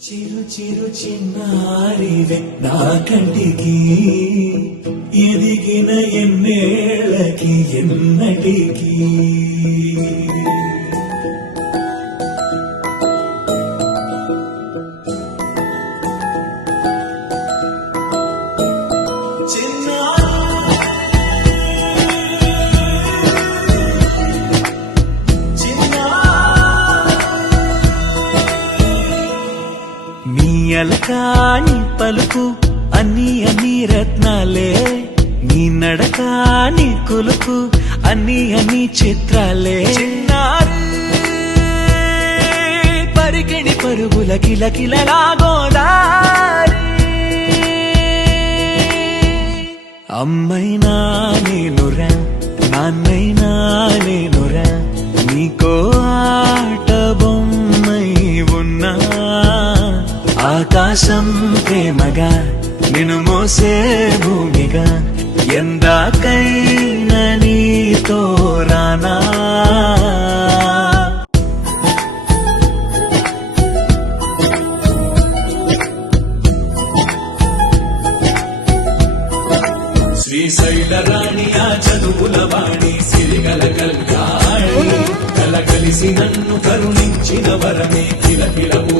చిరు చిరు చిన్నారివే నా కంటికి ఎదిగిన ఎన్నేళ్ళకి ఎన్నటికి అలకాని పలుకు అన్ని రత్నాలే నీ నడకాని కొలుకు అన్ని చిత్రాలే పరికిణి పరుగుల కిలకిలలాగోదారి అమ్మైనా నేనురా నాన్నైనా నేనురా నీకో ఆట బొమ్మై ఉన్నా ఆకాశం ప్రేమగా నిన్ను మోసే భూమిగా ఎందాకైనా నీతో రానా శ్రీశైల రాణి ఆ చదువుల వాణి సిరిగల కళ్యాణి కలగలిసి నన్ను కరుణించిన వరమే కిలకిలవు